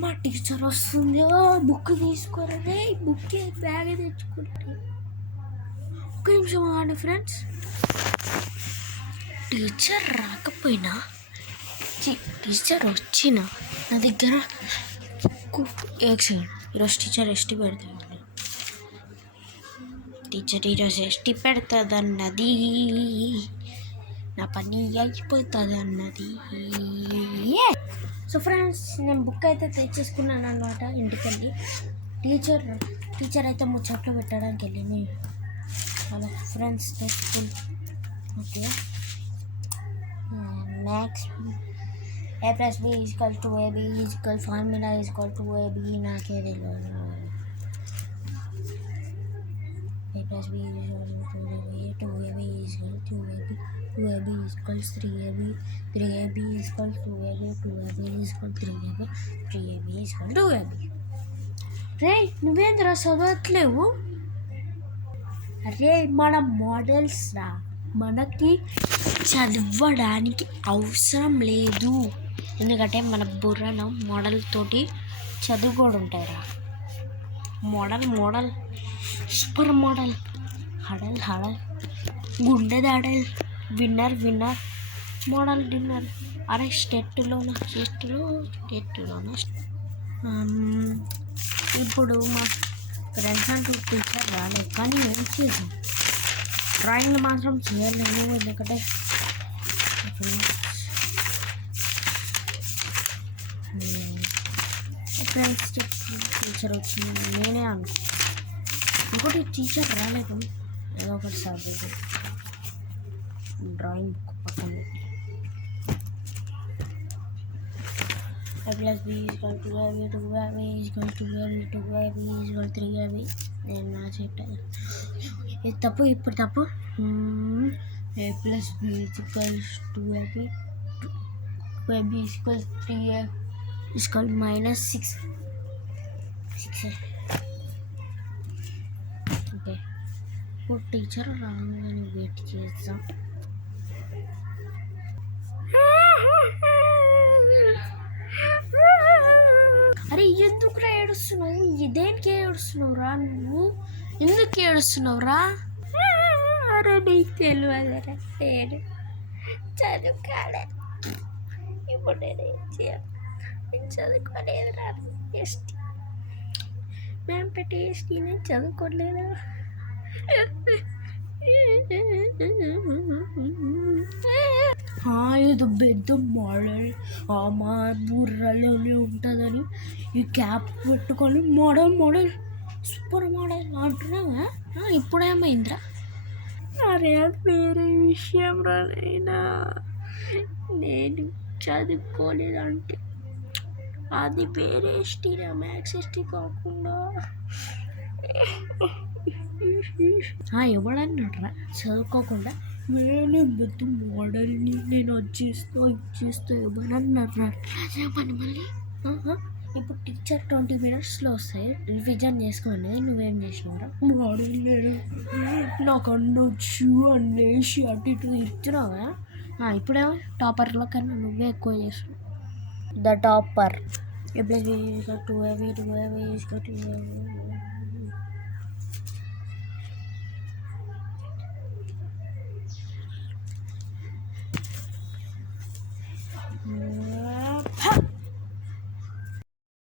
మా టీచర్ వస్తుంది, book తీసుకోరనే book bag తెచ్చుకుంటే. ఒక్క నిమిషం ఆగండి ఫ్రెండ్స్. టీచర్ రాకపోయినా టీచర్ వచ్చిన నా దగ్గర ఈరోజు టీచర్ ఎస్టీ పెడతాను. టీచర్ ఈరోజు ఎస్టీ పెడతాదన్నది, నా పని అయిపోతుంది అన్నది. సో ఫ్రెండ్స్, నేను బుక్ అయితే తెచ్చేసుకున్నాను అనమాట ఇంటికెళ్ళి. టీచర్ అయితే ముచ్చట్లు పెట్టడానికి వెళ్ళింది వాళ్ళ friends school. Okay, next a+b = formula =ab. నాకే తెలియదు. a+b = 2ab, 2ab = 3ab, 3ab = 2ab, 2ab = 3ab, 3ab = 2ab. రే, నువ్వేంద్రా చదవట్లేవు? అరే, మన మోడల్స్ రా, మనకి చదవడానికి అవసరం లేదు. ఎందుకంటే మన బుర్రలో మోడల్ తోటి చదువు కూడా ఉంటాయిరా. మోడల్ సూపర్ మోడల్, హడల్ గుండె దాడల్, విన్నర్ మోడల్ డిన్నర్. అరే స్టేట్లోనా ఇప్పుడు మా ఫ్రెండ్స్ అంటూ టీచర్ రాలేదు, కానీ ఏం చేసాం, డ్రాయింగ్లు మాత్రం చేయలేను. ఎందుకంటే ఫ్రెండ్స్ టీచర్ వచ్చింది నేనే అనుకో. ఇంకోటి టీచర్ రాలేదు, ఏదో ఒకటి సార్ డ్రాయింగ్ బుక్ పక్కన a+b = 2ab, 2ab = 2ab, 2ab = 3ab. నేను నా చెప్పాను ఇది తప్పు, ఇప్పుడు తప్పు. a+b = 2ab, 2ab = 3ab -6. Okay, ఇప్పుడు టీచర్ రాగానే వెయిట్ చేద్దాం. అరే, ఎందుకురా ఏడుస్తున్నావు? దేనికి ఏడుస్తున్నావురా నువ్వు? ఎందుకు ఏడుస్తున్నావురా? అరే, నీకు తెలియదురా, నేను చదువుకోలే. ఇప్పుడు నేనేం చేయాలి? నేను చదువుకోలేదు రా. ఎస్టీ మేము పెట్టి ఎస్టీ నేను చదువుకోలేదు. ఏదో పెద్ద మోడల్ మా బుర్రలోనే ఉంటుందని ఈ క్యాప్ పెట్టుకొని మోడల్ సూపర్ మోడల్ అంటున్నావా? ఇప్పుడేమైందిరా? అరే, అది వేరే విషయం రా. నేను చదువుకోలేదంటే అది వేరే ఎస్టీరా, మ్యాథ్స్ ఎస్టీ కాకుండా. ఎవడన్నాడ్రా చదువుకోకుండా? నేనే పెద్ద మోడల్ని, నేను వచ్చేస్తా ఎవడన్నాడ్రా? మళ్ళీ ఇప్పుడు టీచర్ 20 minutesలో వస్తాయి, రివిజన్ చేసుకోండి. నువ్వేం చేసినావురా? మోడల్ లేదు, నాకు అన్నొచ్చు అనేసి అటు ఇటు ఇస్తున్నావా? ఇప్పుడేమో టాపర్లో కన్నా నువ్వే ఎక్కువ చేస్తున్నావు. The topper. a+b = 2ab, 2ab = 3ab,